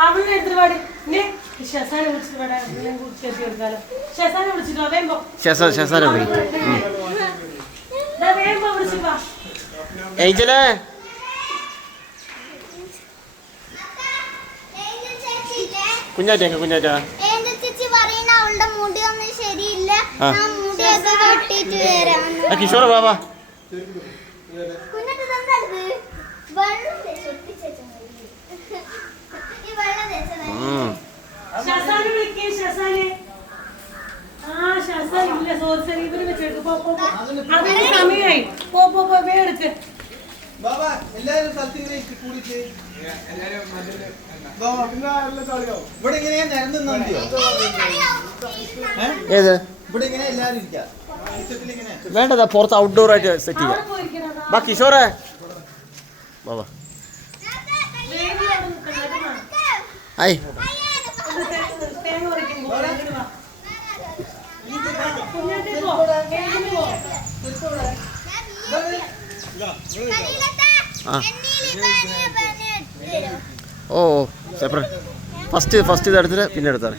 അവളെ എടുത്തിട്ട് ഏഞ്ചലേ കുഞ്ഞാറ്റ കിഷോറ ബാബാ സമയായി വേണ്ടതാ പുറത്ത് ഔട്ട്ഡോർ ആയിട്ട് സെറ്റ് ചെയ്യാം. ബാ കിഷോറേ ബാബാ ഹായ് ഓ സെപ്പറേറ്റ് ഫസ്റ്റ് ഇതെടുത്തിട്ട് പിന്നെ എടുത്താൽ